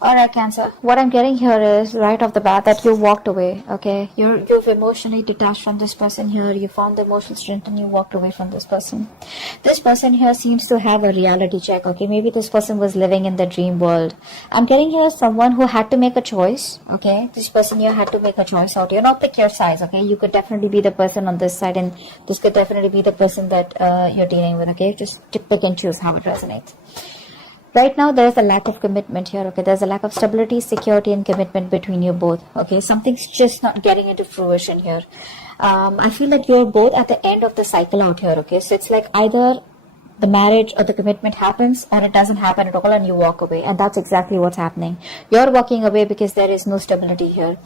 All right, Cancer. What I'm getting here is right off the bat that you walked away. Okay, you've emotionally detached from this person here. You found the emotional strength and you walked away from this person. This person here seems to have a reality check. Okay, maybe this person was living in the dream world. I'm getting here someone who had to make a choice. Okay, this person here had to make a choice out here. Not pick your size. Okay, you could definitely be the person on this side, and this could definitely be the person that you're dealing with. Okay, just pick and choose how it resonates. Right now, there is a lack of commitment here, okay? There's a lack of stability, security, and commitment between you both, okay? Something's just not getting into fruition here. I feel like you're both at the end of the cycle out here, okay? So it's like either the marriage or the commitment happens or it doesn't happen at all and you walk away. And that's exactly what's happening. You're walking away because there is no stability here.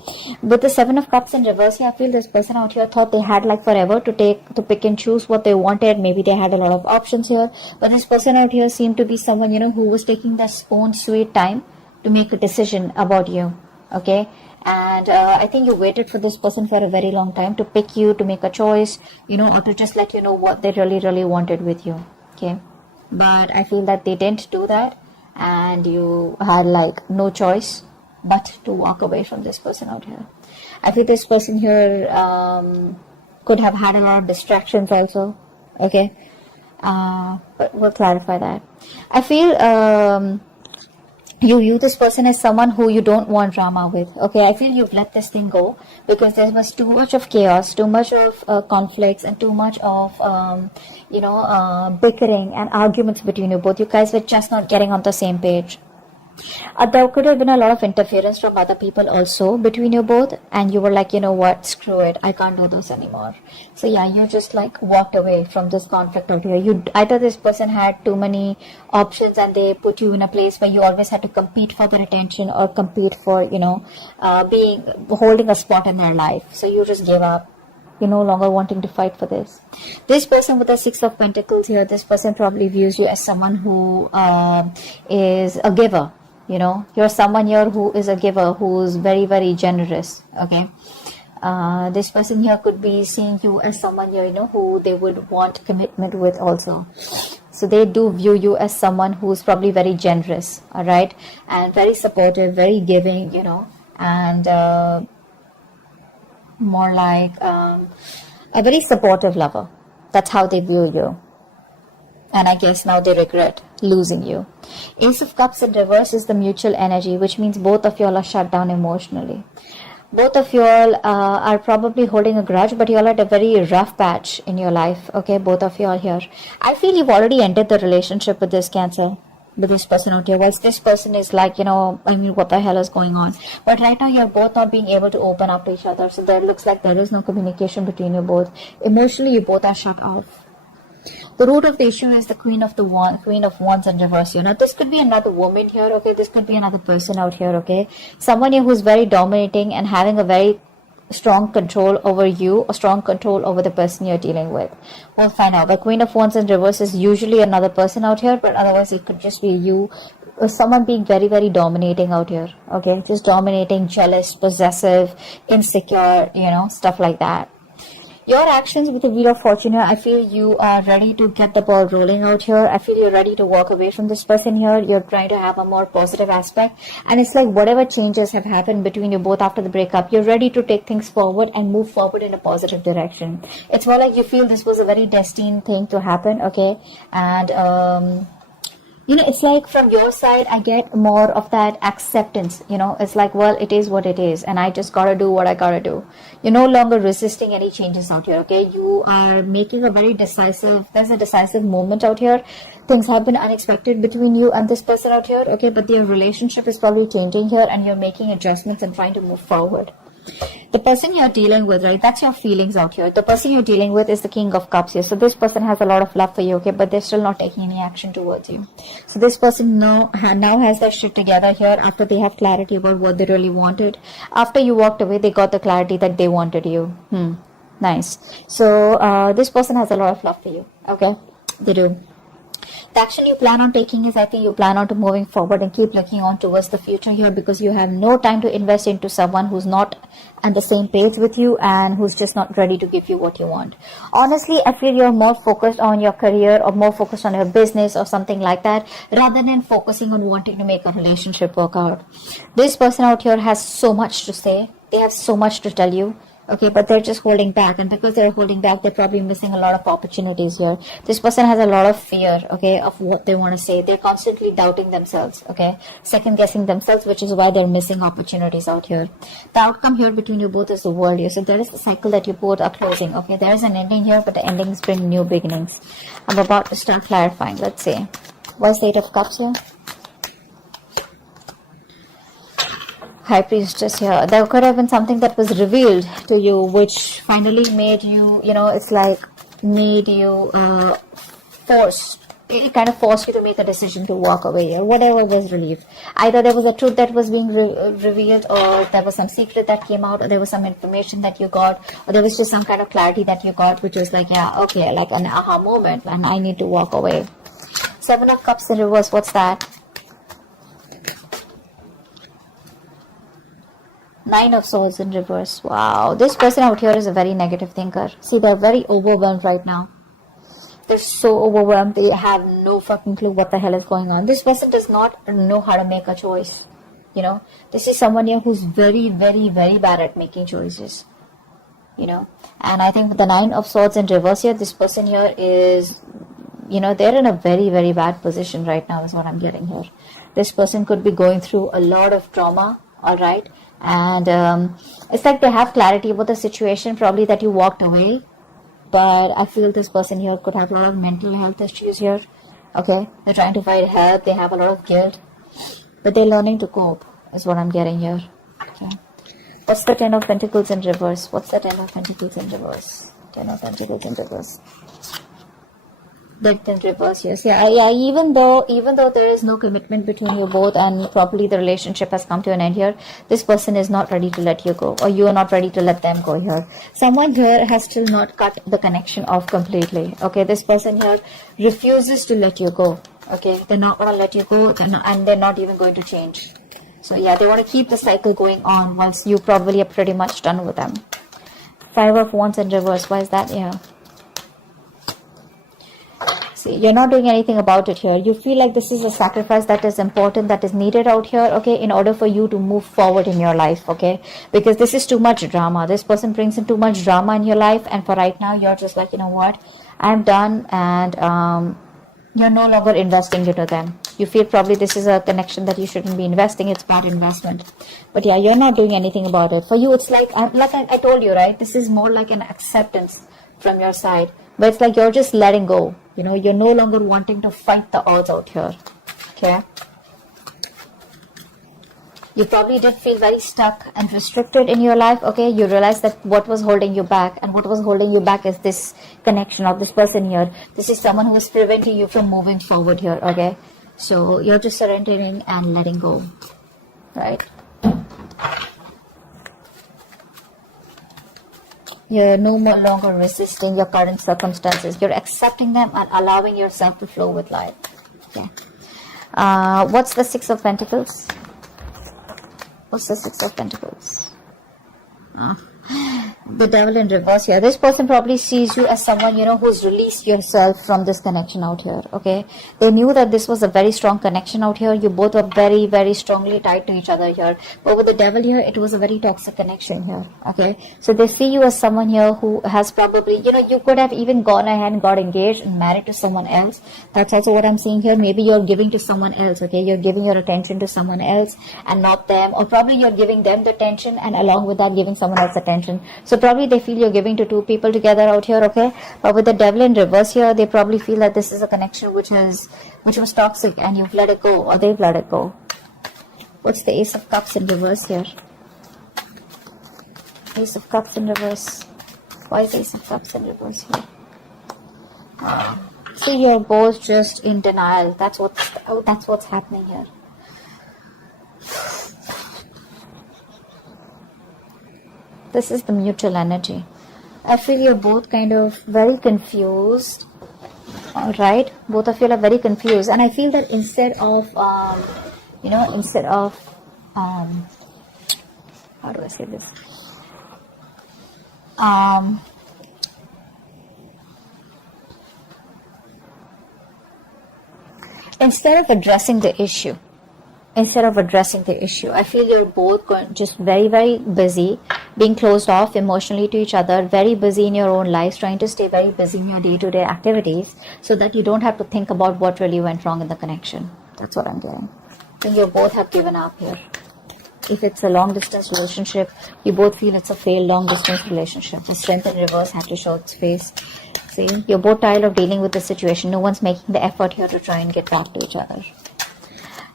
With the Seven of Cups in reverse, I feel this person out here thought they had like forever to pick and choose what they wanted. Maybe they had a lot of options here. But this person out here seemed to be someone, who was taking their own sweet time to make a decision about you. Okay? And I think you waited for this person for a very long time to pick you, to make a choice, or to just let you know what they really, really wanted with you. Okay, but I feel that they didn't do that and you had like no choice but to walk away from this person out here. I feel this person here could have had a lot of distractions also. Okay, but we'll clarify that. I feel you view this person as someone who you don't want drama with. Okay, I feel you've let this thing go because there was too much of chaos, too much of conflicts, and too much of bickering and arguments between you both. You guys were just not getting on the same page. There could have been a lot of interference from other people also between you both, and you were like, you know what, screw it, I can't do this anymore. So yeah, you just like walked away from this conflict out here. Either this person had too many options and they put you in a place where you always had to compete for their attention or compete for holding a spot in their life. So you just gave up. You're no longer wanting to fight for this. This person with the Six of Pentacles here, this person probably views you as someone who is a giver. You're someone here who is a giver, who's very, very generous. Okay. This person here could be seeing you as someone here, who they would want commitment with also. So they do view you as someone who's probably very generous. All right. And very supportive, very giving, and more like a very supportive lover. That's how they view you. And I guess now they regret losing you. Ace of Cups in reverse is the mutual energy, which means both of y'all are shut down emotionally. Both of y'all are probably holding a grudge, but y'all at a very rough patch in your life. Okay, both of y'all here. I feel you've already ended the relationship with this Cancer, with this person out here. Whilst this person is like, what the hell is going on? But right now you're both not being able to open up to each other. So there looks like there is no communication between you both. Emotionally, you both are shut off. The root of the issue is the Queen of Wands in reverse. This could be another woman here, okay? This could be another person out here, okay? Someone here who's very dominating and having a very strong control over you or strong control over the person you're dealing with. We'll find out. The Queen of Wands in reverse is usually another person out here, but otherwise it could just be you, or someone being very, very dominating out here, okay? Just dominating, jealous, possessive, insecure, stuff like that. Your actions with the Wheel of Fortune here, I feel you are ready to get the ball rolling out here. I feel you're ready to walk away from this person here. You're trying to have a more positive aspect. And it's like whatever changes have happened between you both after the breakup, you're ready to take things forward and move forward in a positive direction. It's more like you feel this was a very destined thing to happen, okay? And it's like from your side, I get more of that acceptance. It's like, well, it is what it is, and I just gotta do what I gotta do. You're no longer resisting any changes out here, okay? You are making there's a decisive moment out here. Things have been unexpected between you and this person out here, okay? But their relationship is probably changing here, and you're making adjustments and trying to move forward. The person you're dealing with, right, that's your feelings out here. The person you're dealing with is the King of Cups here. So this person has a lot of love for you, okay, but they're still not taking any action towards you. So this person now has their shit together here after they have clarity about what they really wanted. After you walked away, they got the clarity that they wanted you. Nice. So this person has a lot of love for you, okay? They do. The action you plan on taking is, I think you plan on to moving forward and keep looking on towards the future here, because you have no time to invest into someone who's not on the same page with you and who's just not ready to give you what you want. Honestly, I feel you're more focused on your career or more focused on your business or something like that, rather than focusing on wanting to make a relationship work out. This person out here has so much to say. They have so much to tell you. Okay, but they're just holding back, and because they're holding back, they're probably missing a lot of opportunities here. This person has a lot of fear, okay, of what they want to say. They're constantly doubting themselves, okay, second guessing themselves, which is why they're missing opportunities out here. The outcome here between you both is the world here. So there is a cycle that you both are closing, okay. There is an ending here, but the endings bring new beginnings. I'm about to start clarifying. Let's see. What's the Eight of Cups here? High Priestess here. There could have been something that was revealed to you, which finally made you, it's like made you it kind of forced you to make a decision to walk away, or whatever was relieved. Either there was a truth that was being revealed, or there was some secret that came out, or there was some information that you got, or there was just some kind of clarity that you got, which was like, yeah, okay, like an aha moment, and I need to walk away. Seven of Cups in reverse, what's that? Nine of Swords in reverse. Wow, this person out here is a very negative thinker. See, they're very overwhelmed right now. They're so overwhelmed. They have no fucking clue what the hell is going on. This person does not know how to make a choice. This is someone here who's very, very, very bad at making choices. And I think with the Nine of Swords in reverse here, this person here is, they're in a very, very bad position right now, is what I'm getting here. This person could be going through a lot of trauma, alright? And it's like they have clarity about the situation, probably that you walked away, but I feel this person here could have a lot of mental health issues here. Okay, they're trying to find help, they have a lot of guilt, but they're learning to cope, is what I'm getting here. Okay, what's the Ten of Pentacles in reverse? What's the Ten of Pentacles in reverse? Ten of Pentacles in reverse. Death in reverse, yes. Yeah, even though there is no commitment between you both, and probably the relationship has come to an end here, this person is not ready to let you go, or you are not ready to let them go here. Someone here has still not cut the connection off completely. Okay, this person here refuses to let you go. Okay, they're not going to let you go, and they're not even going to change. So yeah, they want to keep the cycle going on once you probably are pretty much done with them. Five of Wands in reverse. Why is that? Yeah. See, you're not doing anything about it here. You feel like this is a sacrifice that is important, that is needed out here, okay, in order for you to move forward in your life, okay, because this is too much drama. This person brings in too much drama in your life, and for right now, you're just like, you know what, I'm done, and you're no longer investing into them. You feel probably this is a connection that you shouldn't be investing. It's bad investment. But yeah, you're not doing anything about it. For you, it's like I told you, right, this is more like an acceptance from your side, but it's like you're just letting go. You're no longer wanting to fight the odds out here. Okay. You probably did feel very stuck and restricted in your life. Okay. You realize that what was holding you back, and what was holding you back is this connection of this person here. This is someone who is preventing you from moving forward here. Okay. So you're just surrendering and letting go. Right. You're no longer resisting your current circumstances. You're accepting them and allowing yourself to flow with life. Okay. What's the Six of Pentacles? What's the Six of Pentacles? The Devil in reverse here. This person probably sees you as someone, who's released yourself from this connection out here. Okay. They knew that this was a very strong connection out here. You both were very, very strongly tied to each other here. But with the Devil here, it was a very toxic connection here. Okay. So they see you as someone here who has probably, you could have even gone ahead and got engaged and married to someone else. That's also what I'm seeing here. Maybe you're giving to someone else. Okay. You're giving your attention to someone else and not them. Or probably you're giving them the attention, and along with that, giving someone else attention. So probably they feel you're giving to two people together out here, okay? But with the Devil in reverse here, they probably feel that this is a connection which was toxic, and you've let it go, or they've let it go. What's the Ace of Cups in reverse here? Ace of Cups in reverse. Why is Ace of Cups in reverse here? See, you're both just in denial. That's what's happening here. This is the mutual energy. I feel you're both kind of very confused. All right, both of you are very confused, and I feel that instead of how do I say this? Instead of addressing the issue, I feel you're both just very, very busy, being closed off emotionally to each other, very busy in your own lives, trying to stay very busy in your day-to-day activities so that you don't have to think about what really went wrong in the connection. That's what I'm getting. I think you both have given up here. If it's a long-distance relationship, you both feel it's a failed long-distance relationship. The strength in reverse had to show its face. See, you're both tired of dealing with the situation. No one's making the effort here to try and get back to each other.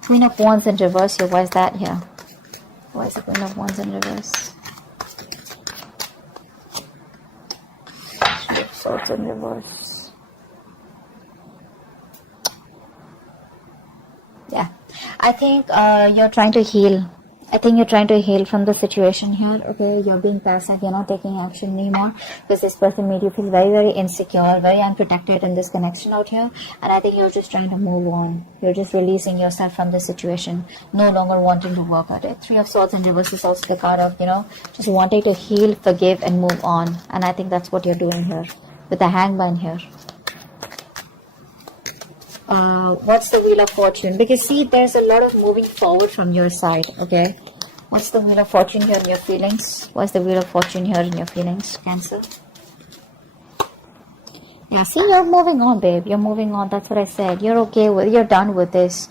Queen of Wands in reverse here. Why is that here? Why is the Queen of Wands in reverse? Three of Swords in reverse. Yeah. I think you're trying to heal. I think you're trying to heal from the situation here. Okay, you're being passive. You're not taking action anymore because this person made you feel very, very insecure, very unprotected in this connection out here. And I think you're just trying to move on. You're just releasing yourself from the situation, no longer wanting to work at it. Three of Swords in reverse is also the card of, just wanting to heal, forgive, and move on. And I think that's what you're doing here with the Hangman here. What's the Wheel of Fortune? Because see, there's a lot of moving forward from your side. Okay, what's the Wheel of Fortune here in your feelings? What's the Wheel of Fortune here in your feelings, Cancer? Yeah, see, you're moving on, babe. You're moving on. That's what I said. You're okay with, you're done with this.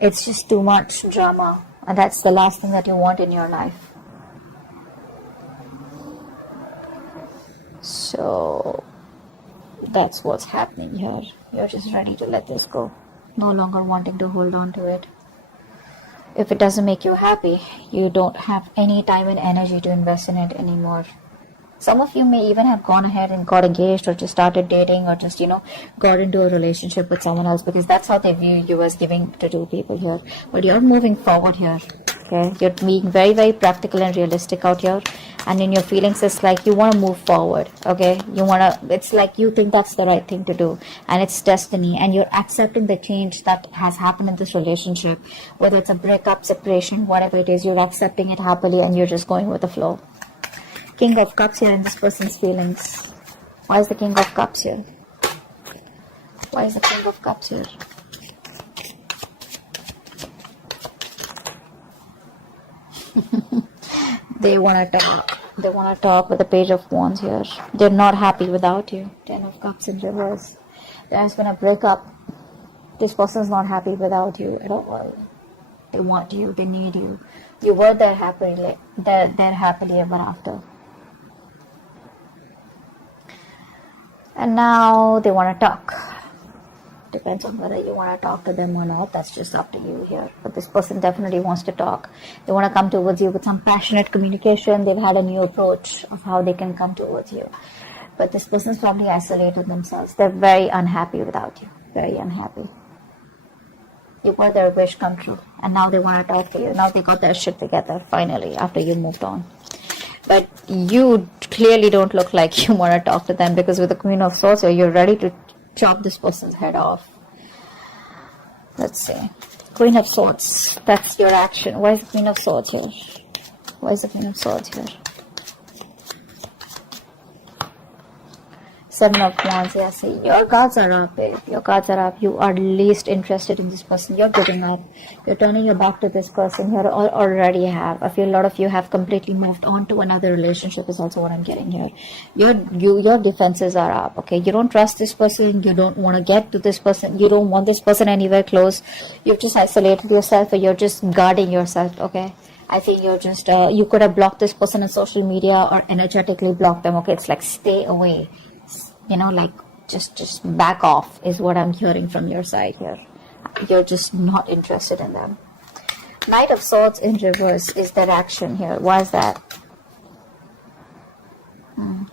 It's just too much drama, and that's the last thing that you want in your life. So that's what's happening here. You're just ready to let this go, no longer wanting to hold on to it. If it doesn't make you happy, you don't have any time and energy to invest in it anymore. Some of you may even have gone ahead and got engaged or just started dating or just, got into a relationship with someone else because that's how they view you as giving to two people here. But you're moving forward here. Okay, you're being very, very practical and realistic out here, and in your feelings it's like you want to move forward. Okay, it's like you think that's the right thing to do, and it's destiny, and you're accepting the change that has happened in this relationship, whether it's a breakup, separation, whatever it is. You're accepting it happily and you're just going with the flow. King of Cups here in this person's feelings. Why is the King of Cups here? Why is the King of Cups here? They want to talk. They want to talk with the Page of Wands here. They're not happy without you. Ten of Cups in reverse. There's been a breakup. This person's not happy without you at all. They want you. They need you. You were there happily. They're happily ever after. And now they want to talk. Depends on whether you want to talk to them or not. That's just up to you here. But this person definitely wants to talk. They want to come towards you with some passionate communication. They've had a new approach of how they can come towards you. But this person's probably isolated themselves. They're very unhappy without you. Very unhappy. You were their wish come true. And now they want to talk to you. Now they got their shit together finally after you moved on. But you clearly don't look like you want to talk to them, because with the Queen of Swords here, you're ready to chop this person's head off. Let's see. Queen of Swords. That's your action. Why is the Queen of Swords here? Why is the Queen of Swords here? Seven of Wands. Yeah, see, your cards are up, babe. Your cards are up. You are least interested in this person. You're giving up. You're turning your back to this person here, or already have. I feel a lot of you have completely moved on to another relationship is also what I'm getting here. Your defenses are up, okay? You don't trust this person. You don't want to get to this person. You don't want this person anywhere close. You've just isolated yourself, or you're just guarding yourself, okay? I think you're just, you could have blocked this person on social media or energetically blocked them, okay? It's like stay away. Like just back off is what I'm hearing from your side here. You're just not interested in them. Knight of Swords in reverse is their action here. Why is that?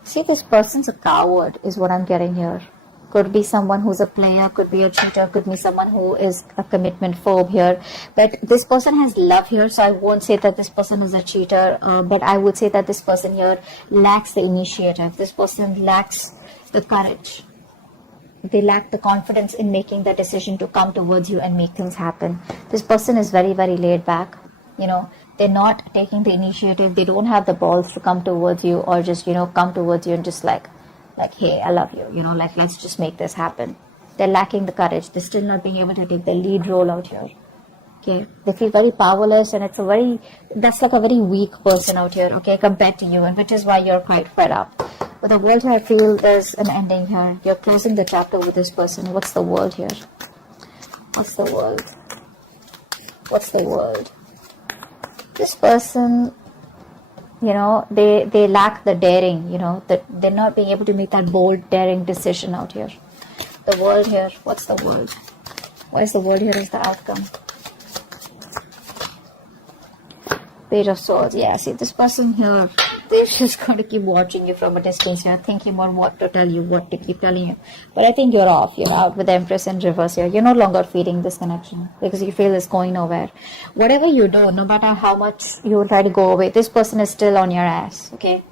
See, this person's a coward is what I'm getting here. Could be someone who's a player, could be a cheater, could be someone who is a commitment phobe here. But this person has love here, so I won't say that this person is a cheater, but I would say that this person here lacks the initiative. This person lacks the courage. they lack the confidence in making the decision to come towards you and make things happen. This person is very, very laid back. They're not taking the initiative. They don't have the balls to come towards you, or just, come towards you and just like, hey, I love you, let's just make this happen. They're lacking the courage. They're still not being able to take the lead role out here. Okay, they feel very powerless, and that's like a very weak person out here, okay, compared to you, and which is why you're quite fed up. But the world here, I feel there's an ending here. You're closing the chapter with this person. What's the world here? What's the world? What's the world? This person, they lack the daring, that they're not being able to make that bold, daring decision out here. The world here, what's the world? Why is the world here as the outcome? Page of Swords. Yeah, see, this person here, they're just going to keep watching you from a distance here, thinking about what to tell you, what to keep telling you. But I think you're off. You're out with the Empress in reverse here. You're no longer feeding this connection because you feel it's going nowhere. Whatever you do, no matter how much you will try to go away, this person is still on your ass, okay?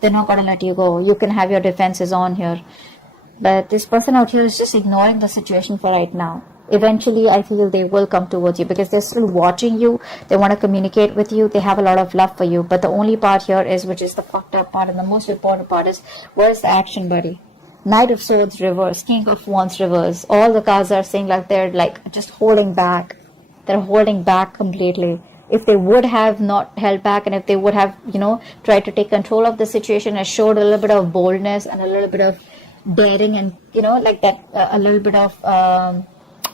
They're not going to let you go. You can have your defenses on here. But this person out here is just ignoring the situation for right now. Eventually, I feel they will come towards you because they're still watching you. They want to communicate with you. They have a lot of love for you. But the only part here is, which is the fucked up part and the most important part, is where's the action, buddy? Knight of Swords reverse, King of Wands reverse. All the cards are saying like they're like just holding back. They're holding back completely. If they would have not held back, and if they would have, tried to take control of the situation and showed a little bit of boldness and a little bit of daring and, like that, a little bit of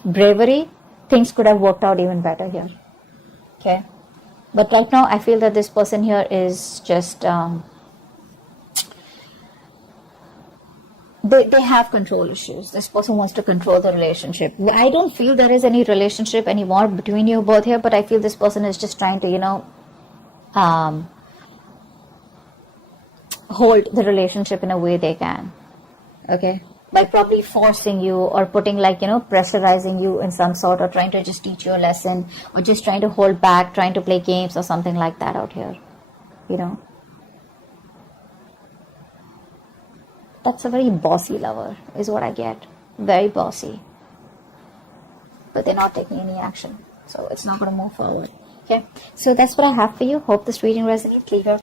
bravery, things could have worked out even better here. Okay, but right now I feel that this person here is just they have control issues. This person wants to control the relationship. I don't feel there is any relationship anymore between you both here, but I feel this person is just trying to hold the relationship in a way they can. Okay, by probably forcing you or putting pressurizing you in some sort, or trying to just teach you a lesson, or just trying to hold back, trying to play games or something like that out here. That's a very bossy lover is what I get. Very bossy. But they're not taking any action, so it's not going to move forward. Okay, so that's what I have for you. Hope this reading resonates. Leave your